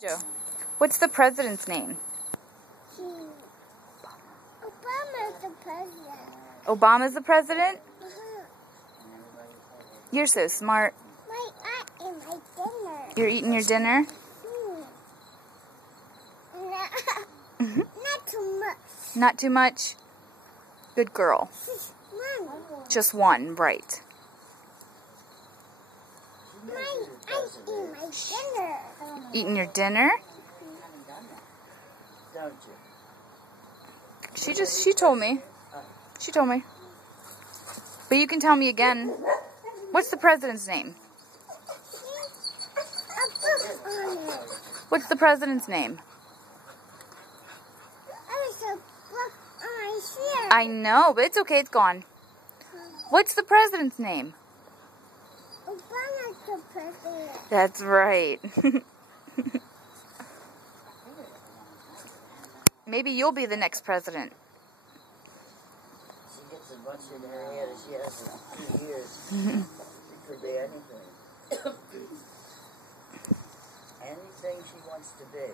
Joe, what's the president's name? Obama's the president. Obama's the president? You're so smart. I ate my dinner. You're eating your dinner? Not too much. Not too much? Good girl. Mom, Just one, right. I eat my dinner. Eating your dinner? Don't you? She told me. She told me. But you can tell me again. What's the president's name? A book on it. What's the president's name? There's a book on here. I know, but it's okay, it's gone. What's the president's name? Obama's the president. That's right. Maybe you'll be the next president. She gets a bunch in her head and she has for 2 years. She could be anything. Anything she wants to be.